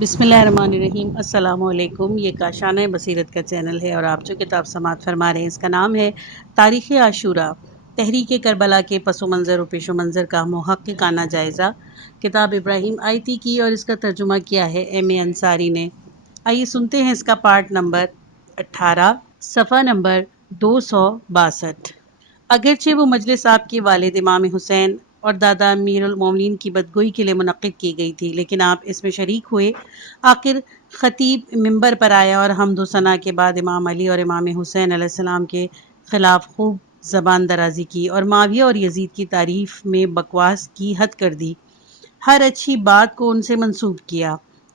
بسم اللہ الرحمن الرحیم۔ السلام علیکم۔ یہ کاشانہ بصیرت کا چینل ہے اور آپ جو کتاب سماعت فرما رہے ہیں اس کا نام ہے تاریخ عاشوراء، تحریک کربلا کے پس و منظر و پیش و منظر کا محققانہ جائزہ۔ کتاب ابراہیم آیتی کی اور اس کا ترجمہ کیا ہے ایم اے انصاری نے۔ آئیے سنتے ہیں اس کا پارٹ نمبر 18، صفحہ نمبر 262۔ اگرچہ وہ مجلس آپ کے والد امام حسین اور دادا امیر المومنین کی بدگوئی کے لیے منعقد کی گئی تھی، لیکن آپ اس میں شریک ہوئے۔ آخر خطیب ممبر پر آیا اور حمد و ثنا کے بعد امام علی اور امام حسین علیہ السلام کے خلاف خوب زبان درازی کی اور معاویہ اور یزید کی تعریف میں بکواس کی حد کر دی۔ ہر اچھی بات کو ان سے منسوب کیا،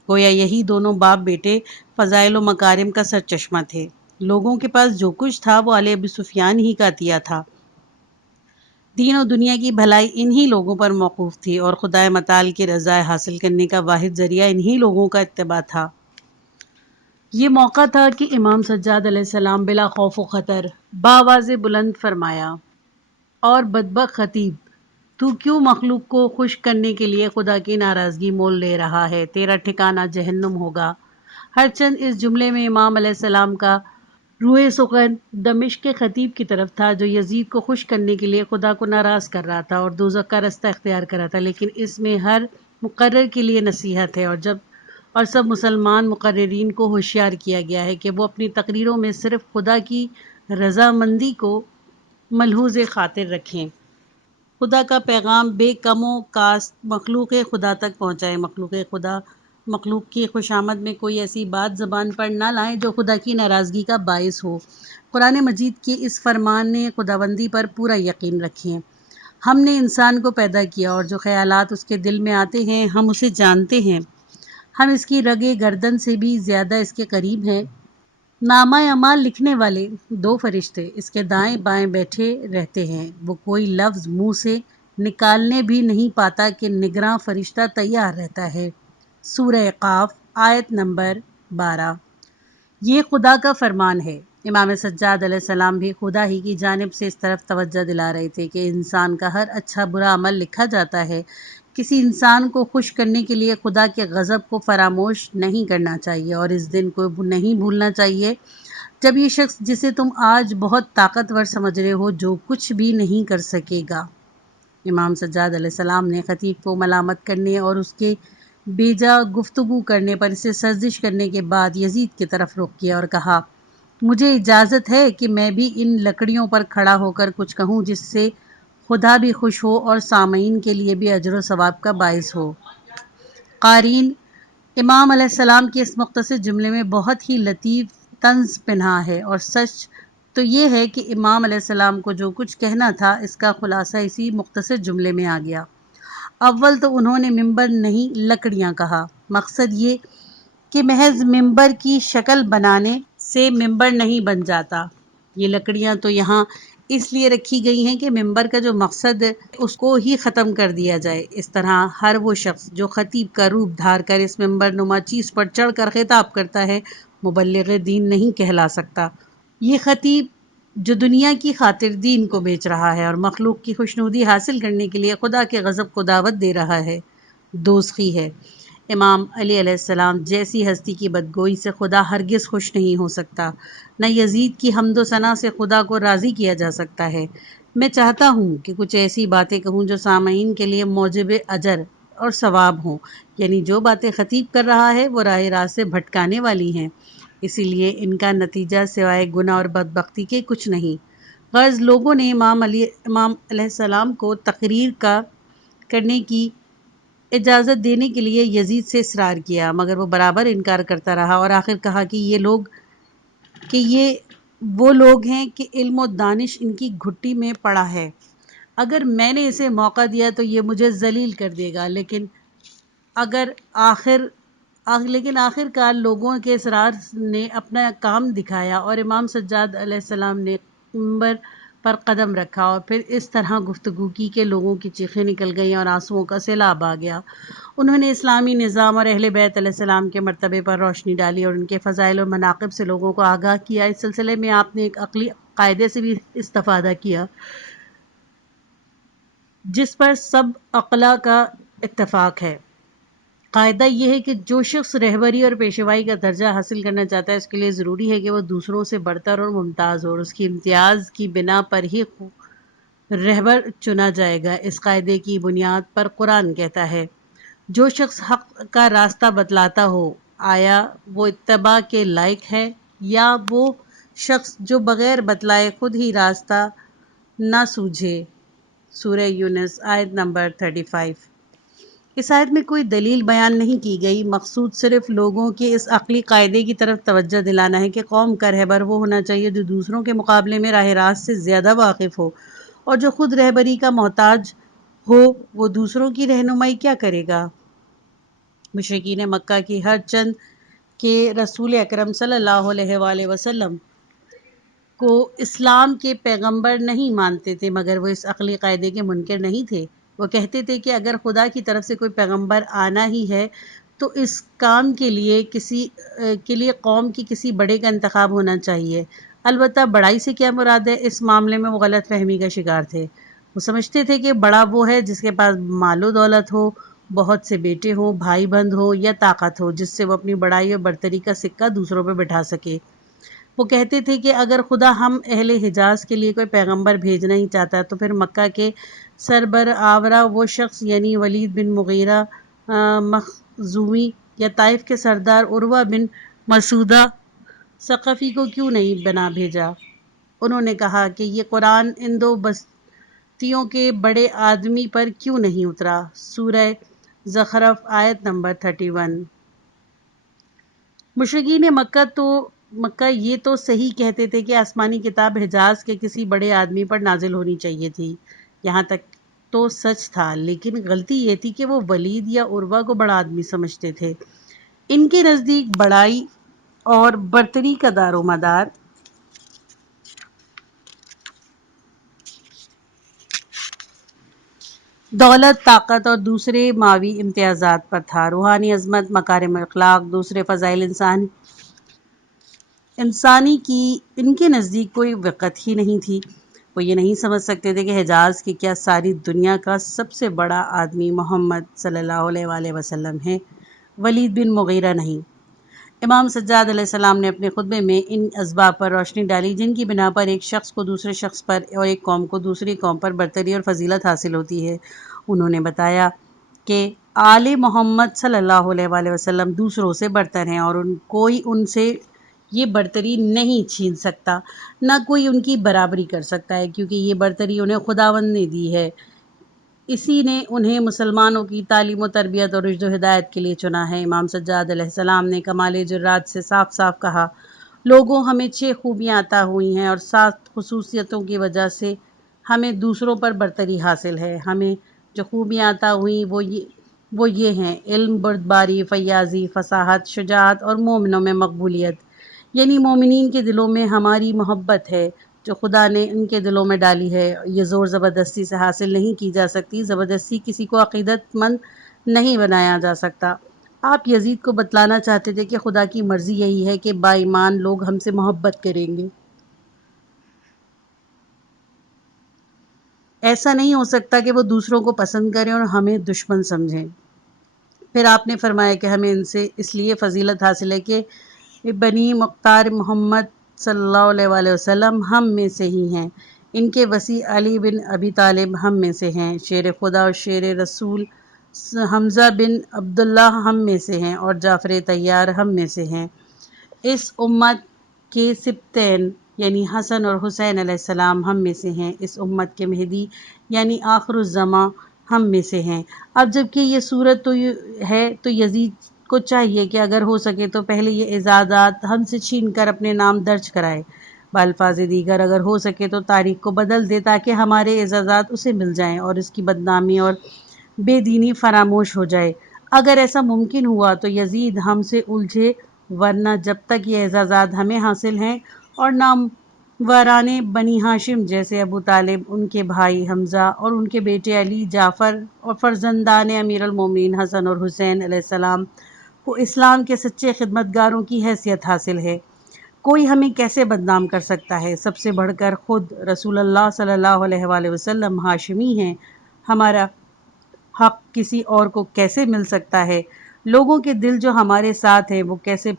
گویا یہی دونوں باپ بیٹے فضائل و مکارم کا سرچشمہ تھے۔ لوگوں کے پاس جو کچھ تھا وہ آل ابی سفیان ہی کا عطیہ تھا۔ دین و دنیا کی بھلائی انہی لوگوں پر موقوف تھی اور خدائے متعال کی رضا حاصل کرنے کا واحد ذریعہ انہی لوگوں کا اتباع تھا۔ یہ موقع تھا کہ امام سجاد علیہ السلام بلا خوف و خطر بآواز بلند فرمایا، اور بدبخت خطیب، تو کیوں مخلوق کو خوش کرنے کے لیے خدا کی ناراضگی مول لے رہا ہے؟ تیرا ٹھکانہ جہنم ہوگا۔ ہرچند اس جملے میں امام علیہ السلام کا روئے سخن دمشق کے خطیب کی طرف تھا جو یزید کو خوش کرنے کے لیے خدا کو ناراض کر رہا تھا اور دوزخ کا راستہ اختیار کر رہا تھا، لیکن اس میں ہر مقرر کے لیے نصیحت ہے اور سب مسلمان مقررین کو ہوشیار کیا گیا ہے کہ وہ اپنی تقریروں میں صرف خدا کی رضامندی کو ملحوظ خاطر رکھیں۔ خدا کا پیغام بے کم و کاست مخلوق خدا تک پہنچائے۔ مخلوق کی خوشامد میں کوئی ایسی بات زبان پر نہ لائیں جو خدا کی ناراضگی کا باعث ہو۔ قرآن مجید کے اس فرمان نے خداوندی پر پورا یقین رکھیں۔ ہم نے انسان کو پیدا کیا اور جو خیالات اس کے دل میں آتے ہیں ہم اسے جانتے ہیں۔ ہم اس کی رگ گردن سے بھی زیادہ اس کے قریب ہیں۔ نامہ اعمال لکھنے والے دو فرشتے اس کے دائیں بائیں بیٹھے رہتے ہیں، وہ کوئی لفظ منہ سے نکالنے بھی نہیں پاتا کہ نگراں فرشتہ تیار رہتا ہے۔ سورہ قاف آیت نمبر 12۔ یہ خدا کا فرمان ہے۔ امام سجاد علیہ السلام بھی خدا ہی کی جانب سے اس طرف توجہ دلا رہے تھے کہ انسان کا ہر اچھا برا عمل لکھا جاتا ہے۔ کسی انسان کو خوش کرنے کے لیے خدا کے غضب کو فراموش نہیں کرنا چاہیے اور اس دن کو نہیں بھولنا چاہیے جب یہ شخص جسے تم آج بہت طاقتور سمجھ رہے ہو جو کچھ بھی نہیں کر سکے گا۔ امام سجاد علیہ السلام نے خطیب کو ملامت کرنے اور اس کے بیجا گفتگو کرنے پر اسے سرزش کرنے کے بعد یزید کی طرف رخ کیا اور کہا، مجھے اجازت ہے کہ میں بھی ان لکڑیوں پر کھڑا ہو کر کچھ کہوں جس سے خدا بھی خوش ہو اور سامعین کے لیے بھی اجر و ثواب کا باعث ہو۔ قارئین، امام علیہ السلام کے اس مختصر جملے میں بہت ہی لطیف طنز پنہاں ہے، اور سچ تو یہ ہے کہ امام علیہ السلام کو جو کچھ کہنا تھا اس کا خلاصہ اسی مختصر جملے میں آ گیا۔ اول تو انہوں نے ممبر نہیں لکڑیاں کہا۔ مقصد یہ کہ محض ممبر کی شکل بنانے سے ممبر نہیں بن جاتا۔ یہ لکڑیاں تو یہاں اس لیے رکھی گئی ہیں کہ ممبر کا جو مقصد ہے اس کو ہی ختم کر دیا جائے۔ اس طرح ہر وہ شخص جو خطیب کا روپ دھار کر اس ممبر نما چیز پر چڑھ کر خطاب کرتا ہے مبلغ دین نہیں کہلا سکتا۔ یہ خطیب جو دنیا کی خاطر دین کو بیچ رہا ہے اور مخلوق کی خوشنودی حاصل کرنے کے لیے خدا کے غضب کو دعوت دے رہا ہے، دوزخی ہے۔ امام علی علیہ السلام جیسی ہستی کی بدگوئی سے خدا ہرگز خوش نہیں ہو سکتا، نہ یزید کی حمد و ثنا سے خدا کو راضی کیا جا سکتا ہے۔ میں چاہتا ہوں کہ کچھ ایسی باتیں کہوں جو سامعین کے لیے موجب اجر اور ثواب ہوں، یعنی جو باتیں خطیب کر رہا ہے وہ راہ راست سے بھٹکانے والی ہیں، اسی لیے ان کا نتیجہ سوائے گناہ اور بدبختی کے کچھ نہیں۔ غرض لوگوں نے امام علیہ السلام کو تقریر کرنے کی اجازت دینے کے لیے یزید سے اصرار کیا، مگر وہ برابر انکار کرتا رہا اور آخر کہا کہ یہ وہ لوگ ہیں کہ علم و دانش ان کی گھٹی میں پڑا ہے، اگر میں نے اسے موقع دیا تو یہ مجھے ذلیل کر دے گا، لیکن آخر کار لوگوں کے اصرار نے اپنا کام دکھایا اور امام سجاد علیہ السلام نے منبر پر قدم رکھا اور پھر اس طرح گفتگو کی کہ لوگوں کی چیخیں نکل گئیں اور آنسوؤں کا سیلاب آ گیا۔ انہوں نے اسلامی نظام اور اہل بیت علیہ السلام کے مرتبے پر روشنی ڈالی اور ان کے فضائل اور مناقب سے لوگوں کو آگاہ کیا۔ اس سلسلے میں آپ نے ایک عقلی قاعدے سے بھی استفادہ کیا جس پر سب عقلاء کا اتفاق ہے۔ قاعدہ یہ ہے کہ جو شخص رہبری اور پیشوائی کا درجہ حاصل کرنا چاہتا ہے اس کے لیے ضروری ہے کہ وہ دوسروں سے برتر اور ممتاز ہو، اور اس کی امتیاز کی بنا پر ہی رہبر چنا جائے گا۔ اس قاعدے کی بنیاد پر قرآن کہتا ہے، جو شخص حق کا راستہ بتلاتا ہو آیا وہ اتباع کے لائق ہے، یا وہ شخص جو بغیر بتلائے خود ہی راستہ نہ سوجھے۔ سورہ یونس آیت نمبر 35۔ اس آیت میں کوئی دلیل بیان نہیں کی گئی، مقصود صرف لوگوں کے اس عقلی قاعدے کی طرف توجہ دلانا ہے کہ قوم کا رہبر وہ ہونا چاہیے جو دوسروں کے مقابلے میں راہ راست سے زیادہ واقف ہو، اور جو خود رہبری کا محتاج ہو وہ دوسروں کی رہنمائی کیا کرے گا۔ مشرکین مکہ کی ہر چند کے رسول اکرم صلی اللہ علیہ وآلہ وسلم کو اسلام کے پیغمبر نہیں مانتے تھے، مگر وہ اس عقلی قاعدے کے منکر نہیں تھے۔ وہ کہتے تھے کہ اگر خدا کی طرف سے کوئی پیغمبر آنا ہی ہے تو اس کام کے لیے قوم کی کسی بڑے کا انتخاب ہونا چاہیے۔ البتہ بڑائی سے کیا مراد ہے، اس معاملے میں وہ غلط فہمی کا شکار تھے۔ وہ سمجھتے تھے کہ بڑا وہ ہے جس کے پاس مال و دولت ہو، بہت سے بیٹے ہوں، بھائی بند ہو یا طاقت ہو، جس سے وہ اپنی بڑائی اور برتری کا سکہ دوسروں پہ بٹھا سکے۔ وہ کہتے تھے کہ اگر خدا ہم اہل حجاز کے لیے کوئی پیغمبر بھیجنا ہی چاہتا ہے تو پھر مکہ کے سربراہ وہ شخص یعنی ولید بن مغیرہ مخزومی یا طائف کے سردار عروہ بن مسعودہ ثقفی کو کیوں نہیں بنا بھیجا۔ انہوں نے کہا کہ یہ قرآن ان دو بستیوں کے بڑے آدمی پر کیوں نہیں اترا۔ سورہ زخرف آیت نمبر 31۔ مشرکین مکہ یہ تو صحیح کہتے تھے کہ آسمانی کتاب حجاز کے کسی بڑے آدمی پر نازل ہونی چاہیے تھی، یہاں تک تو سچ تھا، لیکن غلطی یہ تھی کہ وہ ولید یا عروہ کو بڑا آدمی سمجھتے تھے۔ ان کے نزدیک بڑائی اور برتری کا دار و مدار دولت، طاقت اور دوسرے ماوی امتیازات پر تھا۔ روحانی عظمت، مکارم اخلاق، دوسرے فضائل انسانی کی ان کے نزدیک کوئی وقت ہی نہیں تھی۔ وہ یہ نہیں سمجھ سکتے تھے کہ حجاز کی کیا ساری دنیا کا سب سے بڑا آدمی محمد صلی اللہ علیہ وآلہ وسلم ہے، ولید بن مغیرہ نہیں۔ امام سجاد علیہ السلام نے اپنے خطبے میں ان اسباب پر روشنی ڈالی جن کی بنا پر ایک شخص کو دوسرے شخص پر اور ایک قوم کو دوسری قوم پر برتری اور فضیلت حاصل ہوتی ہے۔ انہوں نے بتایا کہ آل محمد صلی اللہ علیہ وآلہ وسلم دوسروں سے برتر ہیں اور کوئی ان سے یہ برتری نہیں چھین سکتا، نہ کوئی ان کی برابری کر سکتا ہے، کیونکہ یہ برتری انہیں خداوند نے دی ہے۔ اسی نے انہیں مسلمانوں کی تعلیم و تربیت اور رشد و ہدایت کے لیے چنا ہے۔ امام سجاد علیہ السلام نے کمال جرات سے صاف صاف کہا، لوگوں ہمیں 6 خوبیاں عطا ہوئی ہیں اور 7 خصوصیتوں کی وجہ سے ہمیں دوسروں پر برتری حاصل ہے۔ ہمیں جو خوبیاں عطا ہوئیں وہ یہ ہیں: علم، بردباری، فیاضی، فصاحت، شجاعت اور مومنوں میں مقبولیت، یعنی مومنین کے دلوں میں ہماری محبت ہے جو خدا نے ان کے دلوں میں ڈالی ہے۔ یہ زور زبردستی سے حاصل نہیں کی جا سکتی، زبردستی کسی کو عقیدت مند نہیں بنایا جا سکتا۔ آپ یزید کو بتلانا چاہتے تھے کہ خدا کی مرضی یہی ہے کہ با ایمان لوگ ہم سے محبت کریں گے، ایسا نہیں ہو سکتا کہ وہ دوسروں کو پسند کریں اور ہمیں دشمن سمجھیں۔ پھر آپ نے فرمایا کہ ہمیں ان سے اس لیے فضیلت حاصل ہے کہ بنی مختار محمد صلی اللہ علیہ وآلہ وسلم ہم میں سے ہی ہیں، ان کے وصی علی بن ابی طالب ہم میں سے ہیں، شیر خدا اور شیر رسول حمزہ بن عبداللہ ہم میں سے ہیں، اور جعفر طیار ہم میں سے ہیں۔ اس امت کے سبطین یعنی حسن اور حسین علیہ السلام ہم میں سے ہیں، اس امت کے مہدی یعنی آخر الزماں ہم میں سے ہیں۔ اب جبکہ یہ صورت تو ہے تو یزید کو چاہیے کہ اگر ہو سکے تو پہلے یہ اعزازات ہم سے چھین کر اپنے نام درج کرائے، بالفاظ دیگر اگر ہو سکے تو تاریخ کو بدل دے تاکہ ہمارے اعزازات اسے مل جائیں اور اس کی بدنامی اور بے دینی فراموش ہو جائے۔ اگر ایسا ممکن ہوا تو یزید ہم سے الجھے، ورنہ جب تک یہ اعزازات ہمیں حاصل ہیں اور ناموران بنی ہاشم جیسے ابو طالب، ان کے بھائی حمزہ اور ان کے بیٹے علی، جعفر اور فرزندان امیر المومنین حسن اور حسین علیہ السلام کو اسلام کے سچے خدمتگاروں کی حیثیت حاصل ہے، کوئی ہمیں کیسے بدنام کر سکتا ہے؟ سب سے بڑھ کر خود رسول اللہ صلی اللہ علیہ وآلہ وسلم ہاشمی ہیں، ہمارا حق کسی اور کو کیسے مل سکتا ہے؟ لوگوں کے دل جو ہمارے ساتھ ہیں وہ کیسے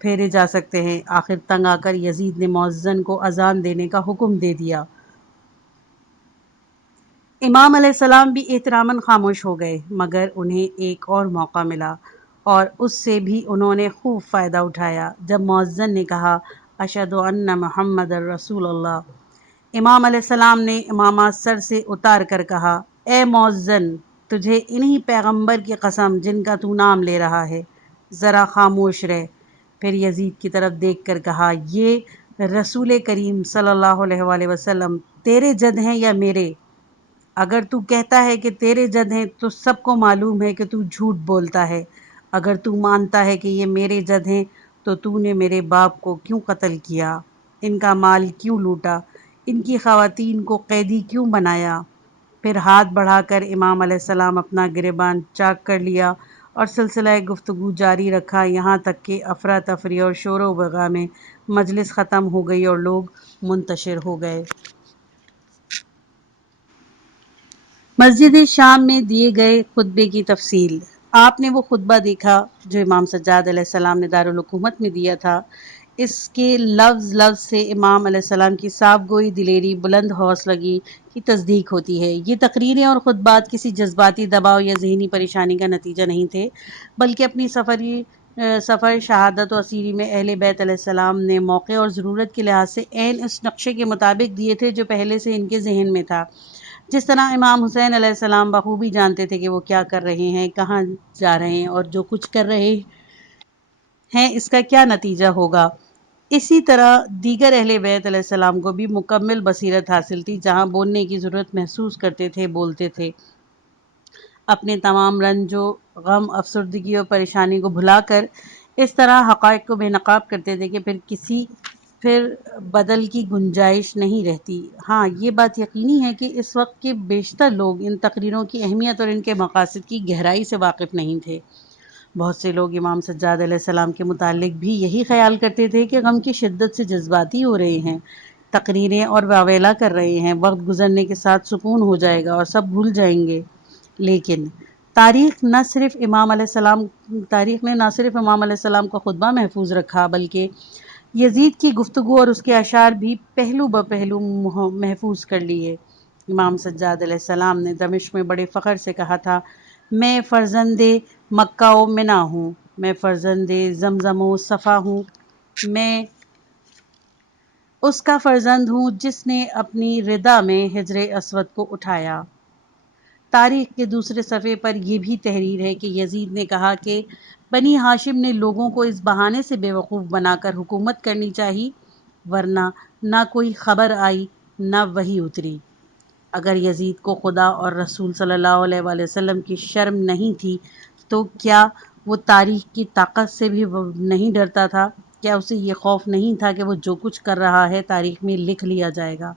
پھیرے جا سکتے ہیں؟ آخر تنگ آ کر یزید نے مؤذن کو اذان دینے کا حکم دے دیا۔ امام علیہ السلام بھی احتراماً خاموش ہو گئے، مگر انہیں ایک اور موقع ملا اور اس سے بھی انہوں نے خوب فائدہ اٹھایا۔ جب مؤذن نے کہا اشہد ان محمد رسول اللہ، امام علیہ السلام نے امامہ سر سے اتار کر کہا، اے مؤذن، تجھے انہی پیغمبر کی قسم جن کا تو نام لے رہا ہے، ذرا خاموش رہ۔ پھر یزید کی طرف دیکھ کر کہا، یہ رسول کریم صلی اللہ علیہ وآلہ وسلم تیرے جد ہیں یا میرے؟ اگر تو کہتا ہے کہ تیرے جد ہیں تو سب کو معلوم ہے کہ تو جھوٹ بولتا ہے، اگر تو مانتا ہے کہ یہ میرے جد ہیں تو تو نے میرے باپ کو کیوں قتل کیا، ان کا مال کیوں لوٹا، ان کی خواتین کو قیدی کیوں بنایا؟ پھر ہاتھ بڑھا کر امام علیہ السلام اپنا گریبان چاک کر لیا اور سلسلہ گفتگو جاری رکھا، یہاں تک کہ افراتفری اور شور و بغا میں مجلس ختم ہو گئی اور لوگ منتشر ہو گئے۔ مسجد شام میں دیے گئے خطبے کی تفصیل۔ آپ نے وہ خطبہ دیکھا جو امام سجاد علیہ السلام نے دارالحکومت میں دیا تھا۔ اس کے لفظ لفظ سے امام علیہ السلام کی صاف گوئی، دلیری، بلند حوصلگی کی تصدیق ہوتی ہے۔ یہ تقریریں اور خطبات کسی جذباتی دباؤ یا ذہنی پریشانی کا نتیجہ نہیں تھے، بلکہ اپنی سفر شہادت و اسیری میں اہل بیت علیہ السلام نے موقع اور ضرورت کے لحاظ سے عین اس نقشے کے مطابق دیے تھے جو پہلے سے ان کے ذہن میں تھا۔ جس طرح امام حسین علیہ السلام بخوبی جانتے تھے کہ وہ کیا کر رہے ہیں، کہاں جا رہے ہیں اور جو کچھ کر رہے ہیں اس کا کیا نتیجہ ہوگا، اسی طرح دیگر اہل بیت علیہ السلام کو بھی مکمل بصیرت حاصل تھی۔ جہاں بولنے کی ضرورت محسوس کرتے تھے بولتے تھے، اپنے تمام رنج و غم، افسردگی اور پریشانی کو بھلا کر اس طرح حقائق کو بے نقاب کرتے تھے کہ پھر بدل کی گنجائش نہیں رہتی۔ ہاں، یہ بات یقینی ہے کہ اس وقت کے بیشتر لوگ ان تقریروں کی اہمیت اور ان کے مقاصد کی گہرائی سے واقف نہیں تھے۔ بہت سے لوگ امام سجاد علیہ السلام کے متعلق بھی یہی خیال کرتے تھے کہ غم کی شدت سے جذباتی ہو رہے ہیں، تقریریں اور واویلا کر رہے ہیں، وقت گزرنے کے ساتھ سکون ہو جائے گا اور سب بھول جائیں گے۔ لیکن تاریخ نے نہ صرف امام علیہ السلام کا خطبہ محفوظ رکھا، بلکہ یزید کی گفتگو اور اس کے اشعار بھی پہلو بپہلو محفوظ کر لیے۔ امام سجاد علیہ السلام نے دمشق میں بڑے فخر سے کہا تھا، میں فرزند مکہ و منا ہوں، میں فرزند زمزم و صفا ہوں، میں اس کا فرزند ہوں جس نے اپنی ردا میں حجر اسود کو اٹھایا۔ تاریخ کے دوسرے صفحے پر یہ بھی تحریر ہے کہ یزید نے کہا کہ بنی ہاشم نے لوگوں کو اس بہانے سے بے وقوف بنا کر حکومت کرنی چاہی، ورنہ نہ کوئی خبر آئی نہ وحی اتری۔ اگر یزید کو خدا اور رسول صلی اللہ علیہ وآلہ وسلم کی شرم نہیں تھی تو کیا وہ تاریخ کی طاقت سے بھی نہیں ڈرتا تھا؟ کیا اسے یہ خوف نہیں تھا کہ وہ جو کچھ کر رہا ہے تاریخ میں لکھ لیا جائے گا؟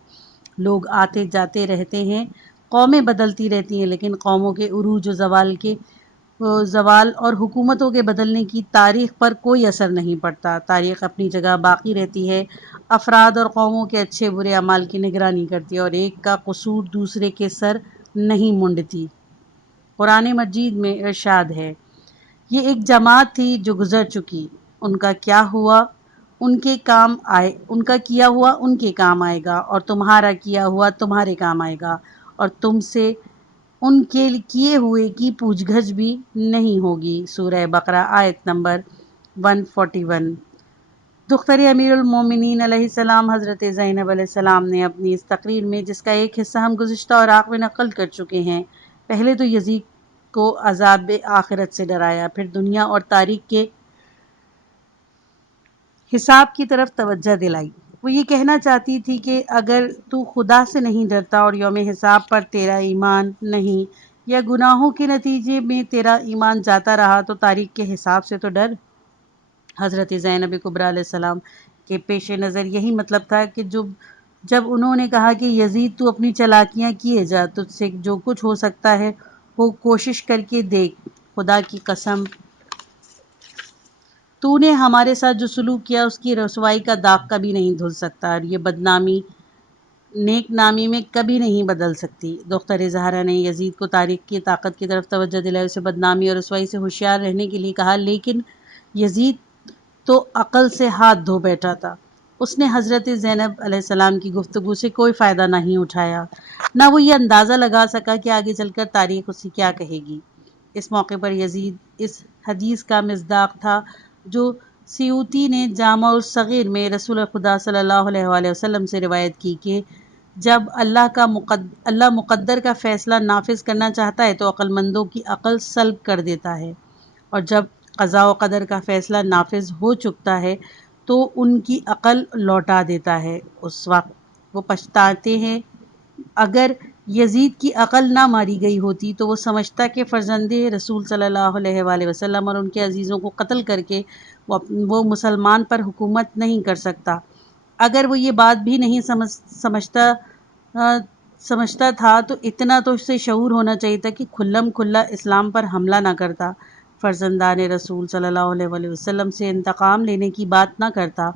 لوگ آتے جاتے رہتے ہیں، قومیں بدلتی رہتی ہیں، لیکن قوموں کے عروج و زوال اور حکومتوں کے بدلنے کی تاریخ پر کوئی اثر نہیں پڑتا۔ تاریخ اپنی جگہ باقی رہتی ہے، افراد اور قوموں کے اچھے برے اعمال کی نگرانی کرتی ہے اور ایک کا قصور دوسرے کے سر نہیں مونڈتی۔ قرآن مجید میں ارشاد ہے، یہ ایک جماعت تھی جو گزر چکی، ان کا کیا ہوا ان کے کام آئے گا اور تمہارا کیا ہوا تمہارے کام آئے گا، اور تم سے ان کے کیے ہوئے کی پوچھ گچھ بھی نہیں ہوگی۔ سورہ بقرہ آیت نمبر 141۔ دختر امیر المومنین علیہ السلام حضرت زینب علیہ السلام نے اپنی اس تقریر میں، جس کا ایک حصہ ہم گزشتہ اوراق میں نقل کر چکے ہیں، پہلے تو یزید کو عذاب آخرت سے ڈرایا، پھر دنیا اور تاریخ کے حساب کی طرف توجہ دلائی۔ وہ یہ کہنا چاہتی تھی کہ اگر تو خدا سے نہیں ڈرتا اور یوم حساب پر تیرا ایمان نہیں، یا گناہوں کے نتیجے میں تیرا ایمان جاتا رہا، تو تاریخ کے حساب سے تو ڈر۔ حضرت زینب کبریٰ علیہ السلام کے پیش نظر یہی مطلب تھا کہ جب انہوں نے کہا کہ یزید تو اپنی چالاکیاں کیے جا، تجھ سے جو کچھ ہو سکتا ہے وہ کوشش کر کے دیکھ، خدا کی قسم تو نے ہمارے ساتھ جو سلوک کیا اس کی رسوائی کا داغ کبھی نہیں دھل سکتا، اور یہ بدنامی نیک نامی میں کبھی نہیں بدل سکتی۔ دختر زہرا نے یزید کو تاریخ کی طاقت کی طرف توجہ دلائی، اسے بدنامی اور رسوائی سے ہوشیار رہنے کے لیے کہا، لیکن یزید تو عقل سے ہاتھ دھو بیٹھا تھا۔ اس نے حضرت زینب علیہ السلام کی گفتگو سے کوئی فائدہ نہیں اٹھایا، نہ وہ یہ اندازہ لگا سکا کہ آگے چل کر تاریخ اسے کیا کہے گی۔ اس موقع پر یزید اس حدیث کا مصداق تھا جو سیوطی نے جامع الصغیر میں رسول خدا صلی اللہ علیہ وآلہ وسلم سے روایت کی کہ جب اللہ مقدر کا فیصلہ نافذ کرنا چاہتا ہے تو عقل مندوں کی عقل سلب کر دیتا ہے، اور جب قضاء و قدر کا فیصلہ نافذ ہو چکتا ہے تو ان کی عقل لوٹا دیتا ہے۔ اس وقت وہ پچھتاتے ہیں۔ اگر یزید کی عقل نہ ماری گئی ہوتی تو وہ سمجھتا کہ فرزند رسول صلی اللہ علیہ وآلہ وسلم اور ان کے عزیزوں کو قتل کر کے وہ مسلمان پر حکومت نہیں کر سکتا۔ اگر وہ یہ بات بھی نہیں سمجھتا تھا تو اتنا تو اسے شعور ہونا چاہیے تھا کہ کھلم کھلا اسلام پر حملہ نہ کرتا، فرزندان رسول صلی اللہ علیہ وآلہ وسلم سے انتقام لینے کی بات نہ کرتا،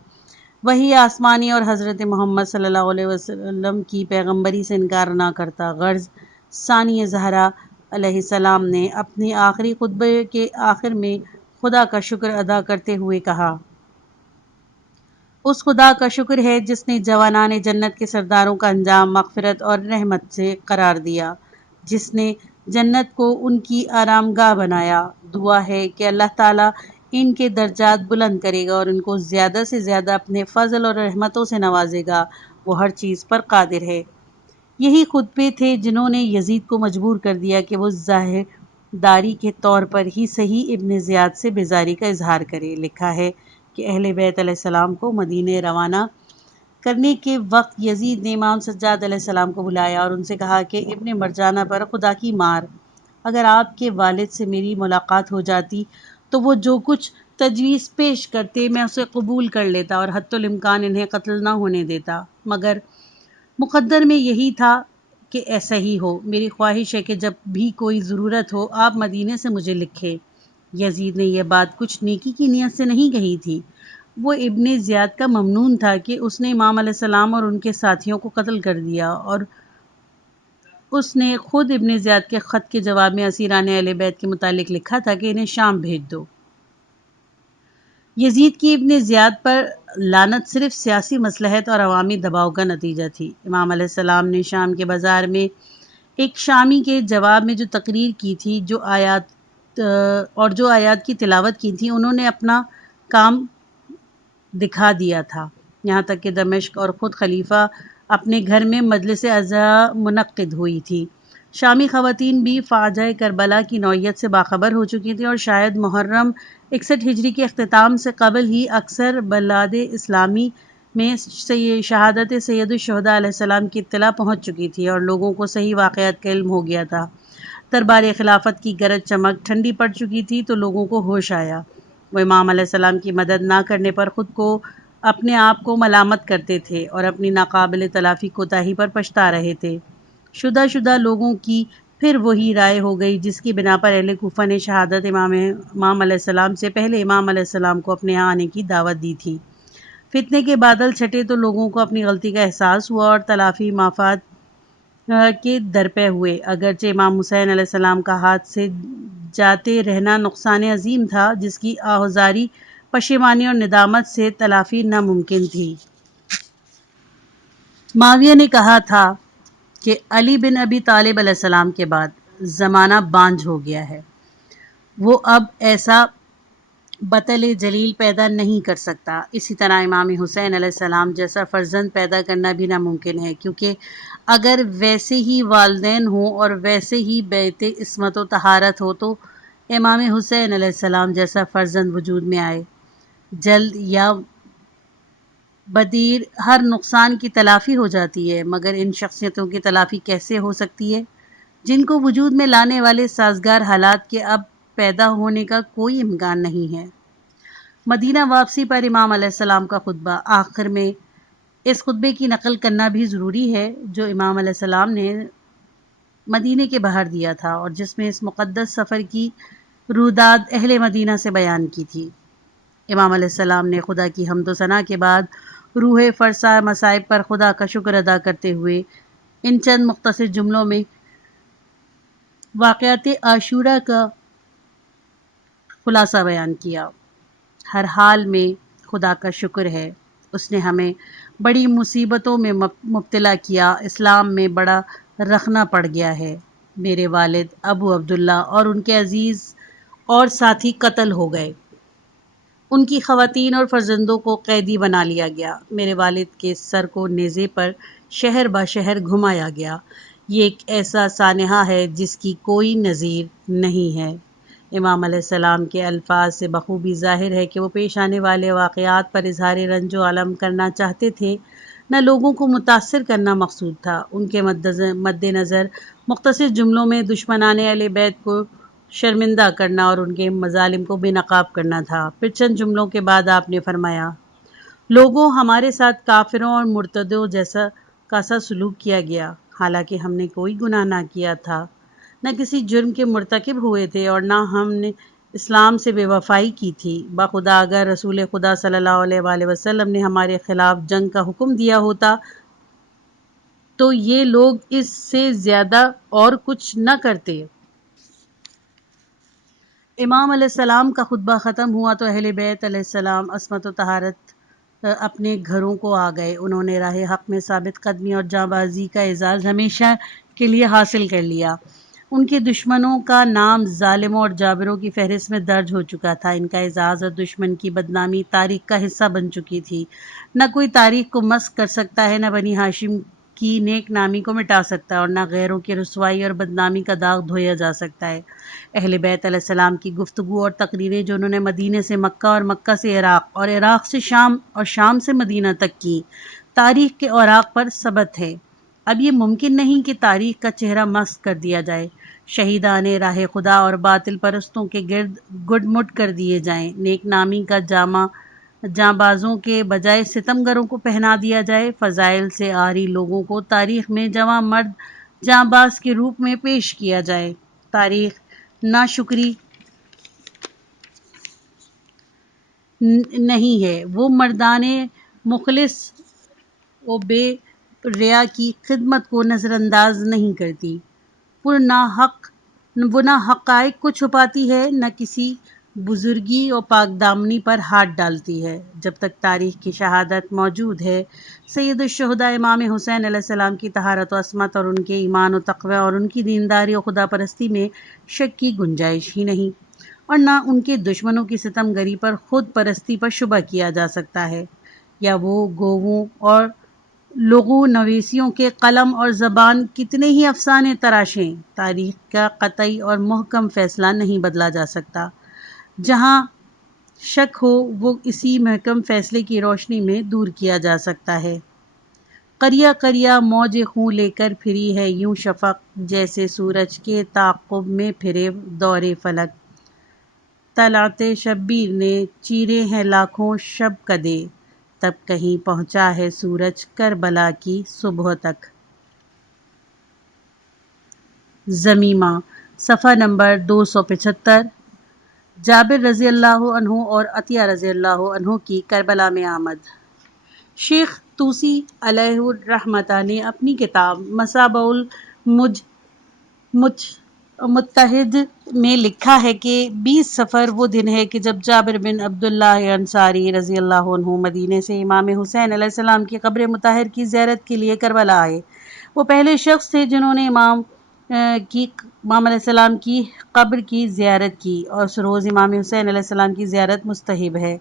وہی آسمانی اور حضرت محمد صلی اللہ علیہ وسلم کی پیغمبری سے انکار نہ کرتا۔ غرض ثانی زہرا علیہ السلام نے اپنے آخری خطبے کے آخر میں خدا کا شکر ادا کرتے ہوئے کہا، اس خدا کا شکر ہے جس نے جوانان جنت کے سرداروں کا انجام مغفرت اور رحمت سے قرار دیا، جس نے جنت کو ان کی آرام گاہ بنایا۔ دعا ہے کہ اللہ تعالیٰ ان کے درجات بلند کرے گا اور ان کو زیادہ سے زیادہ اپنے فضل اور رحمتوں سے نوازے گا، وہ ہر چیز پر قادر ہے۔ یہی خطبے تھے جنہوں نے یزید کو مجبور کر دیا کہ وہ ظاہر داری کے طور پر ہی صحیح ابن زیاد سے بیزاری کا اظہار کرے۔ لکھا ہے کہ اہل بیت علیہ السلام کو مدینے روانہ کرنے کے وقت یزید نے امام سجاد علیہ السلام کو بلایا اور ان سے کہا کہ ابن مرجانہ پر خدا کی مار، اگر آپ کے والد سے میری ملاقات ہو جاتی تو وہ جو کچھ تجویز پیش کرتے میں اسے قبول کر لیتا اور حتی الامکان انہیں قتل نہ ہونے دیتا، مگر مقدر میں یہی تھا کہ ایسا ہی ہو۔ میری خواہش ہے کہ جب بھی کوئی ضرورت ہو آپ مدینے سے مجھے لکھیں۔ یزید نے یہ بات کچھ نیکی کی نیت سے نہیں کہی تھی، وہ ابن زیاد کا ممنون تھا کہ اس نے امام علیہ السلام اور ان کے ساتھیوں کو قتل کر دیا، اور اس نے خود ابن زیاد کے خط کے جواب میں اسیران اہل بیت کے متعلق لکھا تھا کہ انہیں شام بھیج دو۔ یزید کی ابن زیاد پر لعنت صرف سیاسی مصلحت اور عوامی دباؤ کا نتیجہ تھی۔ امام علیہ السلام نے شام کے بازار میں ایک شامی کے جواب میں جو تقریر کی تھی جو آیات کی تلاوت کی تھی، انہوں نے اپنا کام دکھا دیا تھا، یہاں تک کہ دمشق اور خود خلیفہ اپنے گھر میں مجلس عزا منعقد ہوئی تھی۔ شامی خواتین بھی فاجعہ کربلا کی نوعیت سے باخبر ہو چکی تھیں اور شاید محرم 61 ہجری کے اختتام سے قبل ہی اکثر بلاد اسلامی میں شہادت سید الشہداء علیہ السلام کی اطلاع پہنچ چکی تھی اور لوگوں کو صحیح واقعات کا علم ہو گیا تھا۔ دربار خلافت کی گرج چمک ٹھنڈی پڑ چکی تھی تو لوگوں کو ہوش آیا۔ وہ امام علیہ السلام کی مدد نہ کرنے پر خود کو اپنے آپ کو ملامت کرتے تھے اور اپنی ناقابل تلافی کوتاہی پر پچھتا رہے تھے۔ شدہ لوگوں کی پھر وہی رائے ہو گئی جس کی بنا پر اہل کوفہ نے شہادت امام علیہ السلام سے پہلے امام علیہ السلام کو اپنے ہاں آنے کی دعوت دی تھی۔ فتنے کے بادل چھٹے تو لوگوں کو اپنی غلطی کا احساس ہوا اور تلافی مفاد کے درپے ہوئے۔ اگرچہ امام حسین علیہ السلام کا ہاتھ سے جاتے رہنا نقصان عظیم تھا جس کی آہذاری، پشیمانی اور ندامت سے تلافی ناممکن تھی۔ معاویہ نے کہا تھا کہ علی بن ابی طالب علیہ السلام کے بعد زمانہ بانجھ ہو گیا ہے، وہ اب ایسا بطل جلیل پیدا نہیں کر سکتا۔ اسی طرح امام حسین علیہ السلام جیسا فرزند پیدا کرنا بھی ناممکن ہے، کیونکہ اگر ویسے ہی والدین ہوں اور ویسے ہی بیت عصمت و طہارت ہو تو امام حسین علیہ السلام جیسا فرزند وجود میں آئے۔ جلد یا بدیر ہر نقصان کی تلافی ہو جاتی ہے، مگر ان شخصیتوں کی تلافی کیسے ہو سکتی ہے جن کو وجود میں لانے والے سازگار حالات کے اب پیدا ہونے کا کوئی امکان نہیں ہے۔ مدینہ واپسی پر امام علیہ السلام کا خطبہ، آخر میں اس خطبے کی نقل کرنا بھی ضروری ہے جو امام علیہ السلام نے مدینے کے باہر دیا تھا اور جس میں اس مقدس سفر کی روداد اہل مدینہ سے بیان کی تھی۔ امام علیہ السلام نے خدا کی حمد و ثنا کے بعد روح فرسا مصائب پر خدا کا شکر ادا کرتے ہوئے ان چند مختصر جملوں میں واقعات عاشورہ کا خلاصہ بیان کیا۔ ہر حال میں خدا کا شکر ہے، اس نے ہمیں بڑی مصیبتوں میں مبتلا کیا، اسلام میں بڑا رخنا پڑ گیا ہے۔ میرے والد ابو عبداللہ اور ان کے عزیز اور ساتھی قتل ہو گئے، ان کی خواتین اور فرزندوں کو قیدی بنا لیا گیا، میرے والد کے سر کو نیزے پر شہر با شہر گھمایا گیا۔ یہ ایک ایسا سانحہ ہے جس کی کوئی نظیر نہیں ہے۔ امام علیہ السلام کے الفاظ سے بخوبی ظاہر ہے کہ وہ پیش آنے والے واقعات پر اظہار رنج و الم کرنا چاہتے تھے، نہ لوگوں کو متاثر کرنا مقصود تھا۔ ان کے مد نظر مختصر جملوں میں دشمنان اہل بیت کو شرمندہ کرنا اور ان کے مظالم کو بے نقاب کرنا تھا۔ پھر چند جملوں کے بعد آپ نے فرمایا، لوگوں، ہمارے ساتھ کافروں اور مرتدوں کا سا سلوک کیا گیا، حالانکہ ہم نے کوئی گناہ نہ کیا تھا، نہ کسی جرم کے مرتکب ہوئے تھے اور نہ ہم نے اسلام سے بے وفائی کی تھی۔ بخدا اگر رسول خدا صلی اللہ علیہ وآلہ وسلم نے ہمارے خلاف جنگ کا حکم دیا ہوتا تو یہ لوگ اس سے زیادہ اور کچھ نہ کرتے۔ امام علیہ السلام کا خطبہ ختم ہوا تو اہل بیت علیہ السلام عصمت و طہارت اپنے گھروں کو آ گئے۔ انہوں نے راہ حق میں ثابت قدمی اور جاں بازی کا اعزاز ہمیشہ کے لیے حاصل کر لیا۔ ان کے دشمنوں کا نام ظالموں اور جابروں کی فہرست میں درج ہو چکا تھا۔ ان کا اعزاز اور دشمن کی بدنامی تاریخ کا حصہ بن چکی تھی۔ نہ کوئی تاریخ کو مسخ کر سکتا ہے، نہ بنی ہاشم کی نیک نامی کو مٹا سکتا ہے، اور نہ غیروں کی رسوائی اور بدنامی کا داغ دھویا جا سکتا ہے۔ اہل بیت علیہ السلام کی گفتگو اور تقریریں جو انہوں نے مدینے سے مکہ اور مکہ سے عراق اور عراق سے شام اور شام سے مدینہ تک کی، تاریخ کے اوراق پر ثبت ہے۔ اب یہ ممکن نہیں کہ تاریخ کا چہرہ مسخ کر دیا جائے، شہیدان راہ خدا اور باطل پرستوں کے گرد گڈ مٹ کر دیے جائیں، نیک نامی کا جامہ جاں بازوں کے بجائے ستمگروں کو پہنا دیا جائے، فضائل سے عاری لوگوں کو تاریخ میں جواں مرد جاں باز کے روپ میں پیش کیا جائے۔ تاریخ ناشکری نہیں ہے، وہ مردان مخلص و بے ریا کی خدمت کو نظر انداز نہیں کرتی۔ وہ نہ حقائق کو چھپاتی ہے، نہ کسی بزرگی و پاک دامنی پر ہاتھ ڈالتی ہے۔ جب تک تاریخ کی شہادت موجود ہے، سید الشہداء امام حسین علیہ السلام کی طہارت و عصمت اور ان کے ایمان و تقوی اور ان کی دینداری و خدا پرستی میں شک کی گنجائش ہی نہیں، اور نہ ان کے دشمنوں کی ستم گری پر خود پرستی پر شبہ کیا جا سکتا ہے، یا وہ گووں اور لغو نویسیوں کے قلم اور زبان کتنے ہی افسانے تراشیں، تاریخ کا قطعی اور محکم فیصلہ نہیں بدلا جا سکتا۔ جہاں شک ہو وہ اسی محکم فیصلے کی روشنی میں دور کیا جا سکتا ہے۔ قریہ قریہ موج خوں لے کر پھری ہے یوں شفق، جیسے سورج کے تعاقب میں پھرے دور فلک، طلعت شبیر نے چیرے ہیں لاکھوں شب کدے، تب کہیں پہنچا ہے سورج کربلا کی صبح تک۔ زمیمہ، صفحہ نمبر 275۔ جابر رضی اللہ عنہ اور عطیہ رضی اللہ عنہ کی کربلا میں آمد۔ شیخ طوسی علیہ الرحمۃ نے اپنی کتاب مصابیح المجتہد میں لکھا ہے کہ 20 صفر وہ دن ہے کہ جب جابر بن عبداللہ انصاری رضی اللہ عنہ مدینے سے امام حسین علیہ السلام کی قبر مطہر کی زیارت کے لیے کربلا آئے۔ وہ پہلے شخص تھے جنہوں نے امام علیہ السلام کی قبر کی زیارت کی، اور اس روز امام حسین علیہ السلام کی زیارت مستحب ہے۔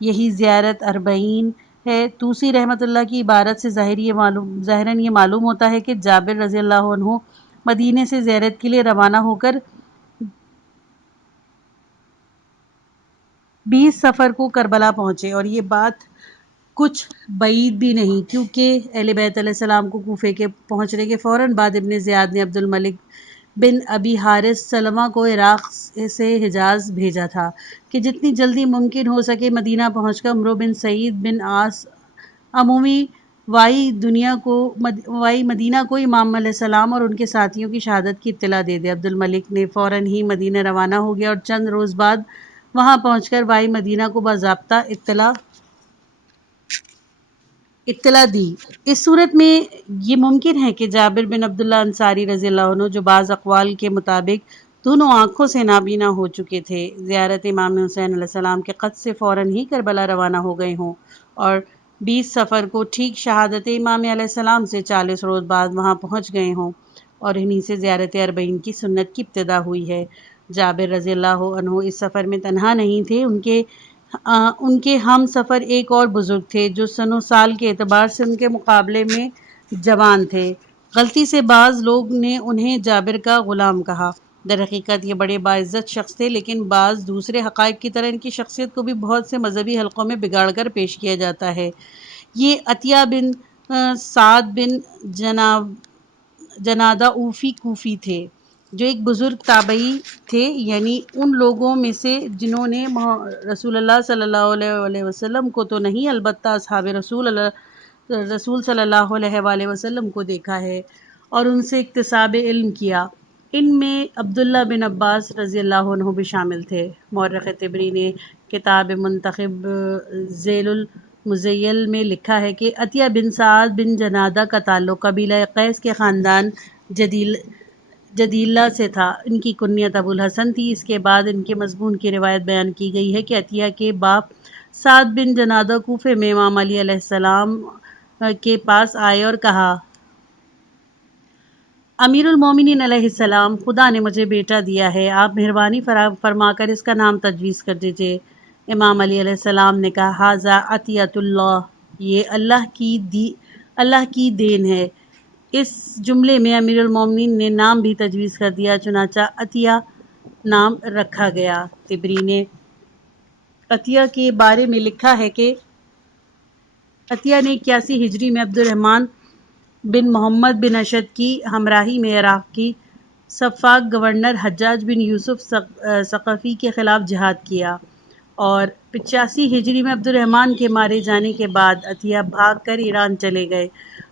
یہی زیارت اربعین ہے۔ طوسی رحمۃ اللہ کی عبارت سے ظاہراً یہ معلوم ہوتا ہے کہ جابر رضی اللہ عنہ مدینے سے زیارت کے لیے روانہ ہو کر 20 صفر کو کربلا پہنچے، اور یہ بات کچھ بعید بھی نہیں، کیونکہ اہل بیت علیہ السلام کو کوفے کے پہنچنے کے فوراً بعد ابن زیاد نے عبد الملک بن ابی حارث سلمہ کو عراق سے حجاز بھیجا تھا کہ جتنی جلدی ممکن ہو سکے مدینہ پہنچ کر عمرو بن سعید بن عاص عمومی وائی مدینہ کو امام علیہ السلام اور ان کے ساتھیوں کی شہادت کی اطلاع دے دے۔ عبد الملک نے فوراً ہی مدینہ روانہ ہو گیا، اور چند روز بعد وہاں پہنچ کر بھائی مدینہ کو باضابطہ اطلاع دی۔ اس صورت میں یہ ممکن ہے کہ جابر بن عبداللہ انصاری رضی اللہ عنہ، جو بعض اقوال کے مطابق دونوں آنکھوں سے نابینا ہو چکے تھے، زیارت امام حسین علیہ السلام کے قتل سے فوراً ہی کربلا روانہ ہو گئے ہوں اور 20 صفر کو ٹھیک شہادت امام علیہ السلام سے 40 روز بعد وہاں پہنچ گئے ہوں، اور انہی سے زیارت اربعین کی سنت کی ابتدا ہوئی ہے۔ جابر رضی اللہ عنہ اس سفر میں تنہا نہیں تھے، ان کے ہم سفر ایک اور بزرگ تھے جو سن و سال کے اعتبار سے ان کے مقابلے میں جوان تھے۔ غلطی سے بعض لوگ نے انہیں جابر کا غلام کہا۔ در حقیقت یہ بڑے باعزت شخص تھے، لیکن بعض دوسرے حقائق کی طرح ان کی شخصیت کو بھی بہت سے مذہبی حلقوں میں بگاڑ کر پیش کیا جاتا ہے۔ یہ عطیہ بن سعد بن جنادہ اوفی کوفی تھے، جو ایک بزرگ تابعی تھے، یعنی ان لوگوں میں سے جنہوں نے رسول اللہ صلی اللہ علیہ وسلم کو تو نہیں، البتہ اصحاب رسول صلی اللہ علیہ وآلہ وسلم کو دیکھا ہے اور ان سے اکتساب علم کیا۔ ان میں عبداللہ بن عباس رضی اللہ عنہ بھی شامل تھے۔ مورخ طبری نے کتاب منتخب ذیل المزیل میں لکھا ہے کہ عطیہ بن سعد بن جنادہ کا تعلق قبیلہ قیس کے خاندان جدیلہ سے تھا۔ ان کی کنیت ابو الحسن تھی۔ اس کے بعد ان کے مضمون کی روایت بیان کی گئی ہے کہ عطیہ کے باپ سعد بن جنادہ کوفے میں امام علی علیہ السلام کے پاس آئے اور کہا: امیر المومنین علیہ السلام، خدا نے مجھے بیٹا دیا ہے، آپ مہربانی فرما کر اس کا نام تجویز کر دیجئے۔ امام علی علیہ السلام نے کہا: ھذا عطیۃ اللہ، یہ اللہ کی دین ہے۔ اس جملے میں امیر المومنین نے نام بھی تجویز کر دیا، چنانچہ عطیہ نام رکھا گیا۔ طبری نے عطیہ کے بارے میں لکھا ہے کہ عطیہ نے 81 ہجری میں عبد الرحمن بن محمد بن اشد کی ہمراہی میں عراق کی سفاک گورنر حجاج بن یوسف ثقفی کے خلاف جہاد کیا، اور 85 ہجری میں عبد الرحمن کے مارے جانے کے بعد عطیہ بھاگ کر ایران چلے گئے۔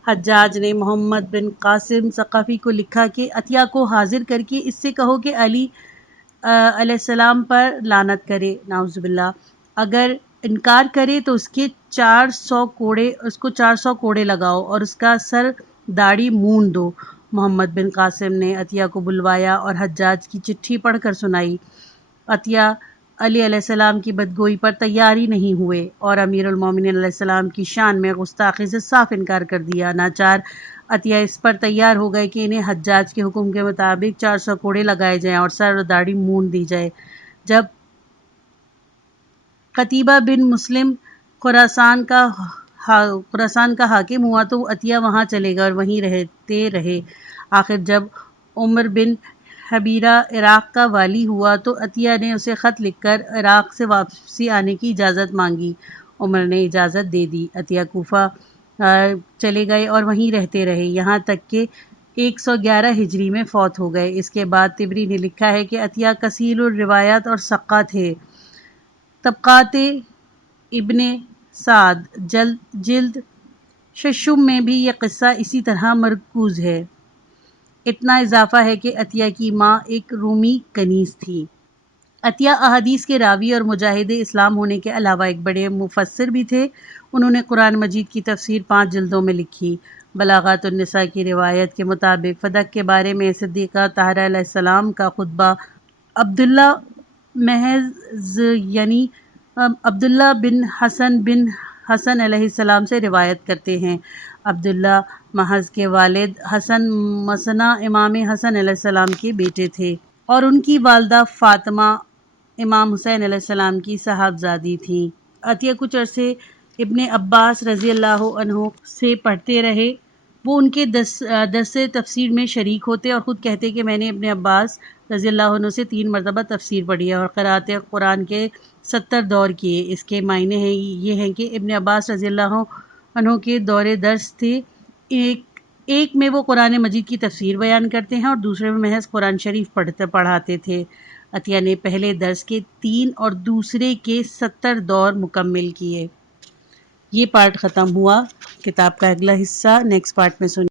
حجاج نے محمد بن قاسم ثقفی کو لکھا کہ عطیہ کو حاضر کر کے اس سے کہو کہ علی علیہ السلام پر لعنت کرے، نعوذ باللہ۔ اگر انکار کرے تو اس کو 400 کوڑے لگاؤ اور اس کا سر داڑھی مونڈ دو۔ محمد بن قاسم نے عطیہ کو بلوایا اور حجاج کی چٹھی پڑھ کر سنائی۔ عطیہ علی علیہ السلام کی بدگوئی پر تیار ہی نہیں ہوئے اور امیر المومنین علیہ السلام کی شان میں گستاخی سے صاف انکار کر دیا۔ ناچار عطیہ اس پر تیار ہو گئے کہ انہیں حجاج کے حکم کے مطابق 400 کوڑے لگائے جائیں اور سر و داڑھی مونڈ دی جائے۔ جب قتیبہ بن مسلم خراسان کا حاکم ہوا تو عطیہ وہاں چلے گئے اور وہیں رہتے رہے۔ آخر جب عمر بن حبیرہ عراق کا والی ہوا تو عطیہ نے اسے خط لکھ کر عراق سے واپسی آنے کی اجازت مانگی۔ عمر نے اجازت دے دی۔ عطیہ کوفہ چلے گئے اور وہیں رہتے رہے، یہاں تک کہ 111 ہجری میں فوت ہو گئے۔ اس کے بعد طبری نے لکھا ہے کہ عطیہ کثیر الروایات اور ثقہ تھے۔ طبقات ابن سعد جلد 6 میں بھی یہ قصہ اسی طرح مرکوز ہے۔ اتنا اضافہ ہے کہ عطیہ کی ماں ایک رومی کنیز تھی۔ عطیہ احادیث کے راوی اور مجاہد اسلام ہونے کے علاوہ ایک بڑے مفسر بھی تھے۔ انہوں نے قرآن مجید کی تفسیر 5 جلدوں میں لکھی۔ بلاغات النساء کی روایت کے مطابق فدق کے بارے میں صدیقہ طاہرہ علیہ السلام کا خطبہ عبداللہ محض یعنی عبداللہ بن حسن علیہ السلام سے روایت کرتے ہیں۔ عبداللہ محض کے والد حسن مثنیٰ امام حسن علیہ السلام کے بیٹے تھے اور ان کی والدہ فاطمہ امام حسین علیہ السلام کی صاحبزادی تھیں۔ عطیہ کچھ عرصے ابن عباس رضی اللہ عنہ سے پڑھتے رہے۔ وہ ان کے درس تفسیر میں شریک ہوتے اور خود کہتے کہ میں نے ابن عباس رضی اللہ عنہ سے 3 مرتبہ تفسیر پڑھی ہے اور قراءت قرآن کے 70 دور کیے۔ اس کے معنی یہ ہیں کہ ابن عباس رضی اللہ عنہ کے دور درس تھے، ایک میں وہ قرآن مجید کی تفسیر بیان کرتے ہیں اور دوسرے میں محض قرآن شریف پڑھاتے تھے۔ عطیہ نے پہلے درس کے 3 اور دوسرے کے 70 دور مکمل کیے۔ یہ پارٹ ختم ہوا۔ کتاب کا اگلا حصہ نیکسٹ پارٹ میں سنیے۔